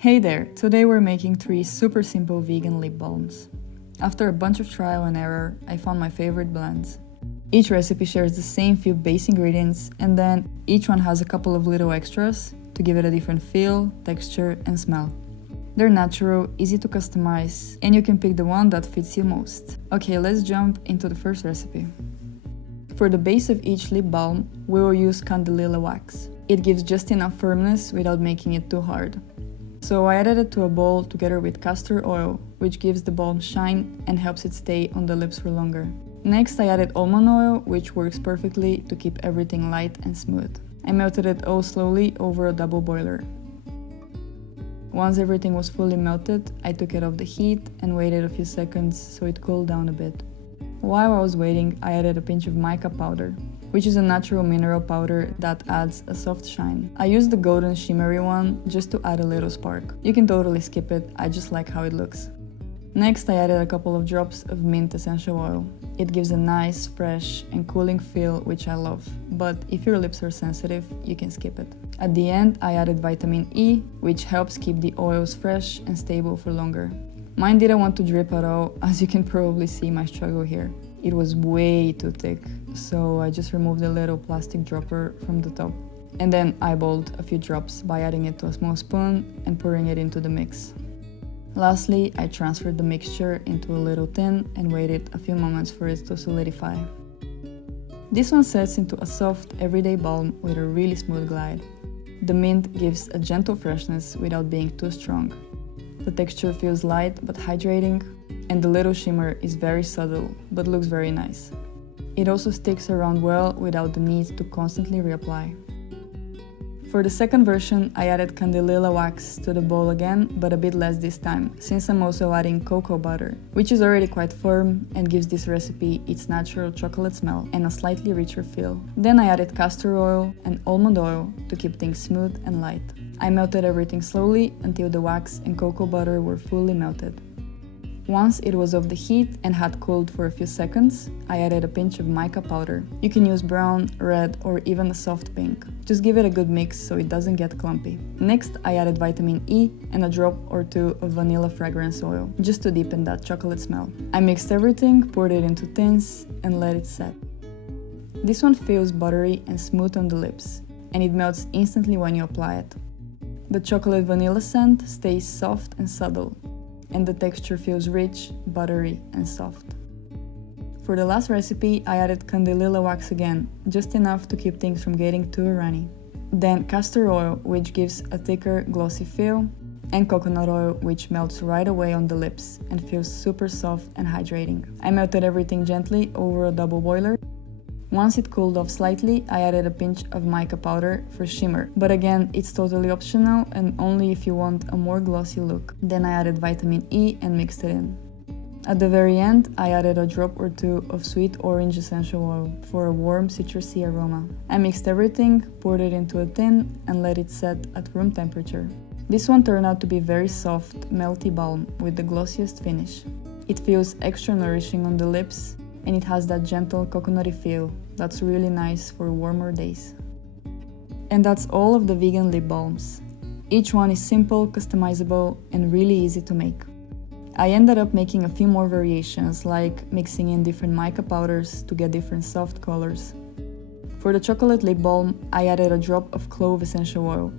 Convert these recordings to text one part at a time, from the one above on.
Hey there! Today we're making 3 super simple vegan lip balms. After a bunch of trial and error, I found my favorite blends. Each recipe shares the same few base ingredients, and then each one has a couple of little extras to give it a different feel, texture, and smell. They're natural, easy to customize, and you can pick the one that fits you most. Okay, let's jump into the first recipe. For the base of each lip balm, we will use candelilla wax. It gives just enough firmness without making it too hard. So I added it to a bowl together with castor oil, which gives the balm shine and helps it stay on the lips for longer. Next I added almond oil, which works perfectly to keep everything light and smooth. I melted it all slowly over a double boiler. Once everything was fully melted, I took it off the heat and waited a few seconds so it cooled down a bit. While I was waiting, I added a pinch of mica powder, which is a natural mineral powder that adds a soft shine. I used the golden shimmery one just to add a little spark. You can totally skip it, I just like how it looks. Next I added a couple of drops of mint essential oil. It gives a nice, fresh and cooling feel, which I love, but if your lips are sensitive, you can skip it. At the end I added vitamin E, which helps keep the oils fresh and stable for longer. Mine didn't want to drip at all, as you can probably see my struggle here. It was way too thick, so I just removed the little plastic dropper from the top. And then eyeballed a few drops by adding it to a small spoon and pouring it into the mix. Lastly, I transferred the mixture into a little tin and waited a few moments for it to solidify. This one sets into a soft, everyday balm with a really smooth glide. The mint gives a gentle freshness without being too strong. The texture feels light but hydrating, and the little shimmer is very subtle but looks very nice. It also sticks around well without the need to constantly reapply. For the second version, I added candelilla wax to the bowl again, but a bit less this time, since I'm also adding cocoa butter, which is already quite firm and gives this recipe its natural chocolate smell and a slightly richer feel. Then I added castor oil and almond oil to keep things smooth and light. I melted everything slowly until the wax and cocoa butter were fully melted. Once it was off the heat and had cooled for a few seconds, I added a pinch of mica powder. You can use brown, red, or even a soft pink. Just give it a good mix so it doesn't get clumpy. Next, I added vitamin E and a drop or two of vanilla fragrance oil, just to deepen that chocolate smell. I mixed everything, poured it into tins, and let it set. This one feels buttery and smooth on the lips, and it melts instantly when you apply it. The chocolate vanilla scent stays soft and subtle, and the texture feels rich, buttery, and soft. For the last recipe, I added candelilla wax again, just enough to keep things from getting too runny. Then castor oil, which gives a thicker, glossy feel, and coconut oil, which melts right away on the lips and feels super soft and hydrating. I melted everything gently over a double boiler. Once it cooled off slightly, I added a pinch of mica powder for shimmer, but again, it's totally optional and only if you want a more glossy look. Then I added vitamin E and mixed it in. At the very end, I added a drop or two of sweet orange essential oil for a warm citrusy aroma. I mixed everything, poured it into a tin, and let it set at room temperature. This one turned out to be very soft, melty balm with the glossiest finish. It feels extra nourishing on the lips, and it has that gentle coconutty feel that's really nice for warmer days. And that's all of the vegan lip balms. Each one is simple, customizable, and really easy to make. I ended up making a few more variations, like mixing in different mica powders to get different soft colors. For the chocolate lip balm, I added a drop of clove essential oil,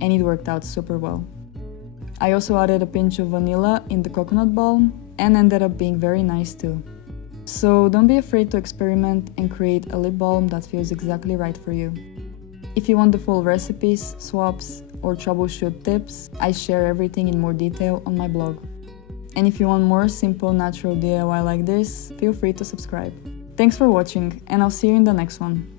and it worked out super well. I also added a pinch of vanilla in the coconut balm, and ended up being very nice too. So don't be afraid to experiment and create a lip balm that feels exactly right for you. If you want the full recipes, swaps, or troubleshoot tips, I share everything in more detail on my blog. And if you want more simple, natural DIY like this, feel free to subscribe. Thanks for watching, and I'll see you in the next one.